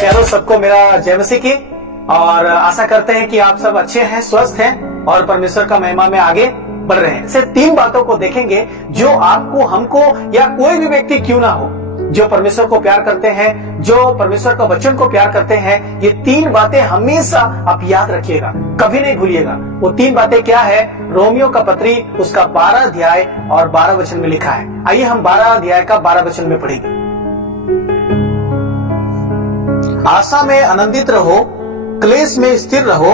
प्यारो, सबको मेरा जय मसीह की। और आशा करते हैं कि आप सब अच्छे हैं, स्वस्थ हैं और परमेश्वर का महिमा में आगे बढ़ रहे हैं। सिर्फ 3 बातों को देखेंगे जो आपको, हमको या कोई भी व्यक्ति क्यों ना हो, जो परमेश्वर को प्यार करते हैं, जो परमेश्वर का वचन को प्यार करते हैं, ये 3 बातें हमेशा आप याद रखिएगा, कभी नहीं भूलिएगा। वो 3 बातें क्या है? रोमियो का पत्री उसका 12 अध्याय और 12 वचन में लिखा है। आइए हम 12 अध्याय का 12 वचन में पढ़ेंगे। आशा में आनंदित रहो, क्लेश में स्थिर रहो,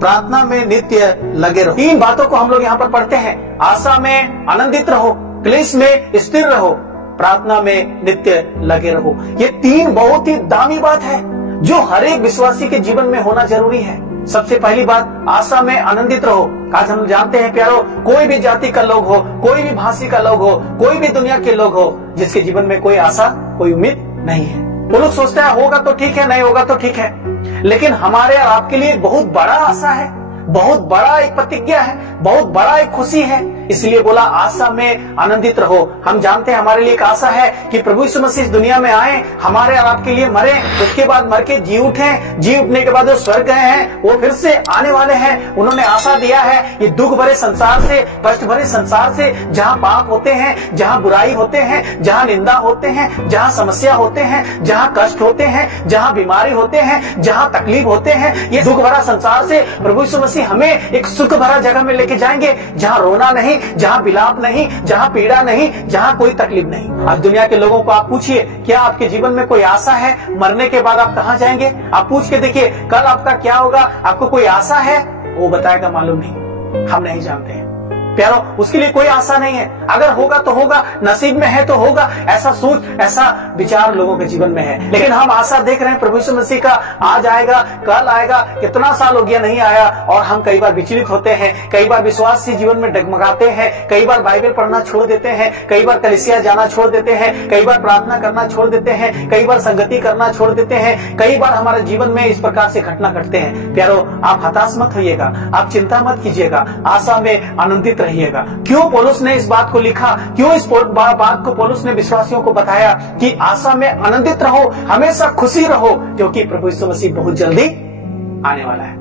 प्रार्थना में नित्य लगे रहो। 3 बातों को हम लोग यहाँ पर पढ़ते हैं। आशा में आनंदित रहो, क्लेश में स्थिर रहो, प्रार्थना में नित्य लगे रहो। ये 3 बहुत ही दामी बात है जो हर एक विश्वासी के जीवन में होना जरूरी है। सबसे पहली बात, आशा में आनंदित रहो। आज हम जानते हैं प्यारो, कोई भी जाति का लोग हो, कोई भी भाषा का लोग हो, कोई भी दुनिया के लोग हो, जिसके जीवन में कोई आशा, कोई उम्मीद नहीं है। वो लोग सोचते हैं होगा तो ठीक है, नहीं होगा तो ठीक है। लेकिन हमारे और आपके लिए बहुत बड़ा आशा है, बहुत बड़ा एक प्रतिज्ञा है, बहुत बड़ा एक खुशी है। इसलिए बोला आशा में आनंदित रहो। हम जानते हैं हमारे लिए एक आशा है कि प्रभु यीशु मसीह इस दुनिया में आए, हमारे और आपके लिए मरे, उसके बाद मर के जी उठे, जी उठने के बाद वो स्वर्ग गए हैं, वो फिर से आने वाले हैं। उन्होंने आशा दिया है ये दुख भरे संसार से, कष्ट भरे संसार से, जहाँ पाप होते हैं, जहाँ बुराई होते हैं, जहाँ निंदा होते हैं, जहाँ समस्या होते हैं, जहाँ कष्ट होते हैं, जहाँ बीमारी होते हैं, जहाँ तकलीफ होते हैं, ये दुख भरा संसार से प्रभु यीशु मसीह हमें एक सुख भरा जगह में लेके जाएंगे, जहाँ रोना नहीं, जहाँ बिलाप नहीं, जहाँ पीड़ा नहीं, जहाँ कोई तकलीफ नहीं। आज दुनिया के लोगों को आप पूछिए, क्या आपके जीवन में कोई आशा है? मरने के बाद आप कहाँ जाएंगे? आप पूछ के देखिए, कल आपका क्या होगा? आपको कोई आशा है? वो बताएगा मालूम नहीं, हम नहीं जानते हैं प्यारो। उसके लिए कोई आशा नहीं है। अगर होगा तो होगा, नसीब में है तो होगा, ऐसा सोच, ऐसा विचार लोगों के जीवन में है। लेकिन हम आशा देख रहे हैं प्रभु यीशु मसीह का, आज आएगा, कल आएगा, कितना साल हो गया नहीं आया, और हम कई बार विचलित होते हैं, कई बार विश्वास से जीवन में डगमगाते हैं, कई बार बाइबल पढ़ना छोड़ देते हैं, कई बार कलीसिया जाना छोड़ देते हैं, कई बार प्रार्थना करना छोड़ देते हैं, कई बार संगति करना छोड़ देते हैं, कई बार हमारे जीवन में इस प्रकार से घटना घटते हैं। प्यारो, आप हताश मत होइएगा, आप चिंता मत कीजिएगा, आशा में आनंदित रहिएगा। क्यों पौलुस ने इस बात को लिखा? क्यों इस बात को पौलुस ने विश्वासियों को बताया कि आशा में आनंदित रहो, हमेशा खुशी रहो, क्योंकि प्रभु यीशु मसीह बहुत जल्दी आने वाला है।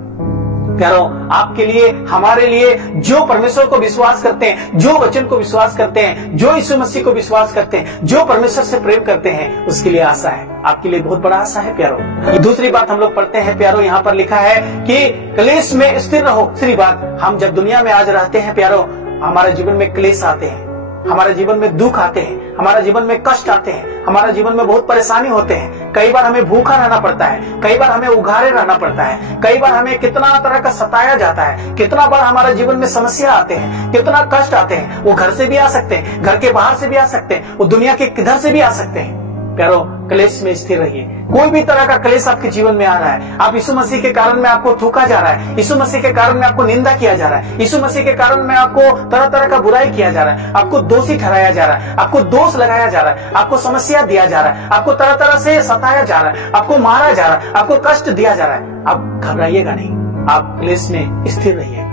प्यारो, आपके लिए, हमारे लिए, जो परमेश्वर को विश्वास करते हैं, जो वचन को विश्वास करते हैं, जो यीशु मसीह को विश्वास करते हैं, जो परमेश्वर से प्रेम करते हैं, उसके लिए आशा है। आपके लिए बहुत बड़ा आशा है प्यारो। दूसरी बात हम लोग पढ़ते हैं प्यारो, यहाँ पर लिखा है कि क्लेश में स्थिर रहो। दूसरी बात, हम जब दुनिया में आज रहते हैं प्यारो, हमारे जीवन में क्लेश आते हैं, हमारे जीवन में दुख आते हैं, हमारे जीवन में कष्ट आते हैं, हमारे जीवन में बहुत परेशानी होते हैं। कई बार हमें भूखा रहना पड़ता है, कई बार हमें उघारे रहना पड़ता है, कई बार हमें कितना तरह का सताया जाता है, कितना बार हमारे जीवन में समस्या आते हैं, कितना कष्ट आते हैं। वो घर से भी आ सकते हैं, घर के बाहर से भी आ सकते हैं, वो दुनिया के किधर से भी आ सकते हैं। प्यारो, क्लेश में स्थिर रहिए। कोई भी तरह का क्लेश आपके जीवन में आ रहा है, आप यीशु मसीह के कारण में आपको थूका जा रहा है, यीशु मसीह के कारण में आपको निंदा किया जा रहा है, यीशु मसीह के कारण में आपको तरह तरह का बुराई किया जा रहा है, आपको दोषी ठहराया जा रहा है, आपको दोष लगाया जा रहा है, आपको समस्या दिया जा रहा है, आपको तरह तरह से सताया जा रहा है, आपको मारा जा रहा है, आपको कष्ट दिया जा रहा है, आप घबराइएगा नहीं, आप क्लेश में स्थिर रहिएगा।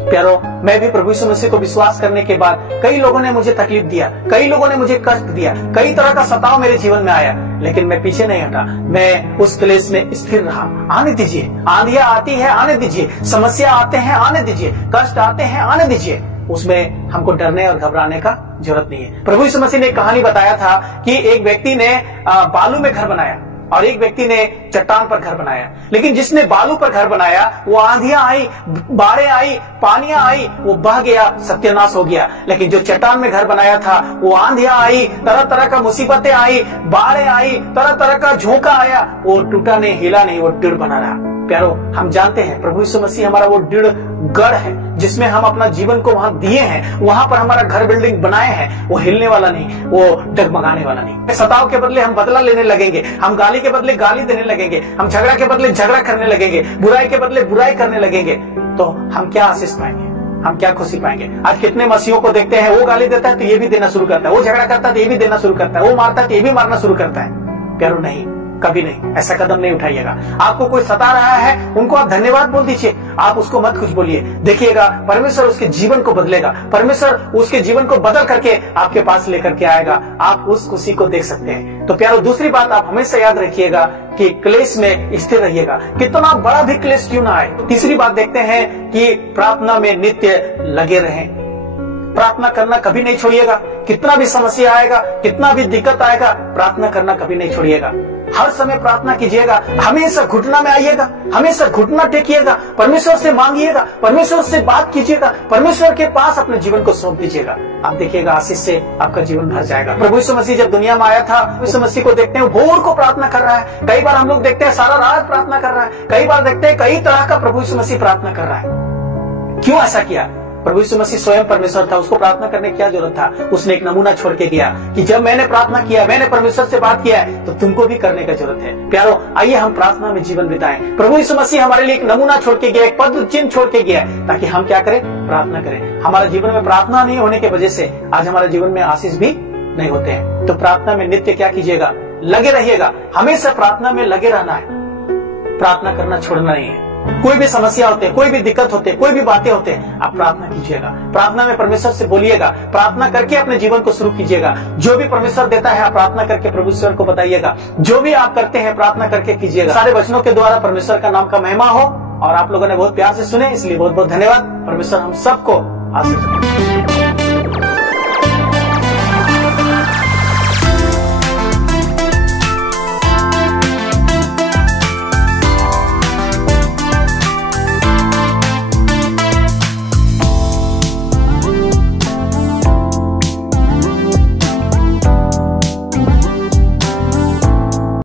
प्यारो, मैं भी प्रभु यीशु मसीह को विश्वास करने के बाद कई लोगों ने मुझे तकलीफ दिया, कई लोगों ने मुझे कष्ट दिया, कई तरह का सताव मेरे जीवन में आया, लेकिन मैं पीछे नहीं हटा, मैं उस क्लेश में स्थिर रहा। आने दीजिए, आंधियां आती है आने दीजिए, समस्या आते हैं आने दीजिए, कष्ट आते हैं आने दीजिए, उसमें हमको डरने और घबराने का जरूरत नहीं है। प्रभु यीशु मसीह ने कहानी बताया था कि एक व्यक्ति ने बालू में घर बनाया और एक व्यक्ति ने चट्टान पर घर बनाया। लेकिन जिसने बालू पर घर बनाया, वो आंधियां आई, बाढ़ें आई, पानियां आई, वो बह गया, सत्यानाश हो गया। लेकिन जो चट्टान में घर बनाया था, वो आंधियां आई, तरह तरह का मुसीबतें आई, बाढ़ें आई, तरह तरह का झोंका आया, वो टूटा नहीं, हिला नहीं, वो दृढ़ बना रहा। प्यारो, हम जानते हैं प्रभु यीशु मसीह हमारा वो दृढ़ गढ़ है, जिसमें हम अपना जीवन को वहां दिए हैं, वहां पर हमारा घर बिल्डिंग बनाए हैं। वो हिलने वाला नहीं, वो डगमगाने वाला नहीं। सताव के बदले हम बदला लेने लगेंगे, हम गाली के बदले गाली देने लगेंगे, हम झगड़ा के बदले झगड़ा करने लगेंगे, बुराई के बदले बुराई करने लगेंगे, तो हम क्या आशीष पाएंगे, हम क्या खुशी पाएंगे। आज कितने मसीहों को देखते हैं, वो गाली देता है तो ये भी देना शुरू करता है, वो झगड़ा करता है तो ये भी देना शुरू करता है, वो मारता है तो ये भी मारना शुरू करता है। प्यारो, नहीं, कभी नहीं, ऐसा कदम नहीं उठाइएगा। आपको कोई सता रहा है, उनको आप धन्यवाद बोल दीजिए, आप उसको मत कुछ बोलिए। देखिएगा परमेश्वर उसके जीवन को बदलेगा, परमेश्वर उसके जीवन को बदल करके आपके पास लेकर के आएगा। आप उस खुशी को देख सकते हैं। तो प्यारो, दूसरी बात आप हमेशा याद रखिएगा कि क्लेश में स्थिर रहिएगा, कितना बड़ा भी क्लेश क्यों ना आए। तीसरी बात देखते हैं कि प्रार्थना में नित्य लगे रहें। प्रार्थना करना कभी नहीं छोड़िएगा। कितना भी समस्या आएगा, कितना भी दिक्कत आएगा, प्रार्थना करना कभी नहीं छोड़िएगा। हर समय प्रार्थना कीजिएगा, हमेशा घुटना में आइएगा, हमेशा घुटना टेकिएगा, परमेश्वर से मांगिएगा, परमेश्वर से बात कीजिएगा, परमेश्वर के पास अपने जीवन को सौंप दीजिएगा। आप देखिएगा आशीष से आपका जीवन भर जाएगा। प्रभु यीशु मसीह जब दुनिया में आया था, यीशु मसीह को देखते हैं भोर को प्रार्थना कर रहा है। कई बार हम लोग देखते हैं सारा रात प्रार्थना कर रहा है। कई बार देखते हैं कई तरह का प्रभु यीशु मसीह प्रार्थना कर रहा है। क्यों ऐसा किया? प्रभु यीशु मसीह स्वयं परमेश्वर था, उसको प्रार्थना करने की क्या जरूरत था? उसने एक नमूना छोड़ के गया कि जब मैंने प्रार्थना किया, मैंने परमेश्वर से बात किया है, तो तुमको भी करने का जरूरत है। प्यारो, आइए हम प्रार्थना में जीवन बिताएं। प्रभु यीशु मसीह हमारे लिए एक नमूना छोड़ के गया, एक पद चिन्ह छोड़ के गया, ताकि हम क्या करें? प्रार्थना करें। हमारे जीवन में प्रार्थना नहीं होने की वजह से आज हमारे जीवन में आशीष भी नहीं होते हैं। तो प्रार्थना में नित्य क्या कीजिएगा? लगे रहिएगा। हमेशा प्रार्थना में लगे रहना है, प्रार्थना करना छोड़ना नहीं है। कोई भी समस्या होते, कोई भी दिक्कत होते, कोई भी बातें होते, आप प्रार्थना कीजिएगा। प्रार्थना में परमेश्वर से बोलिएगा, प्रार्थना करके अपने जीवन को शुरू कीजिएगा। जो भी परमेश्वर देता है आप प्रार्थना करके परमेश्वर को बताइएगा। जो भी आप करते हैं प्रार्थना करके कीजिएगा। सारे वचनों के द्वारा परमेश्वर का नाम का महिमा हो। और आप लोगों ने बहुत प्यार से सुने, इसलिए बहुत बहुत धन्यवाद। परमेश्वर हम सबको आशीष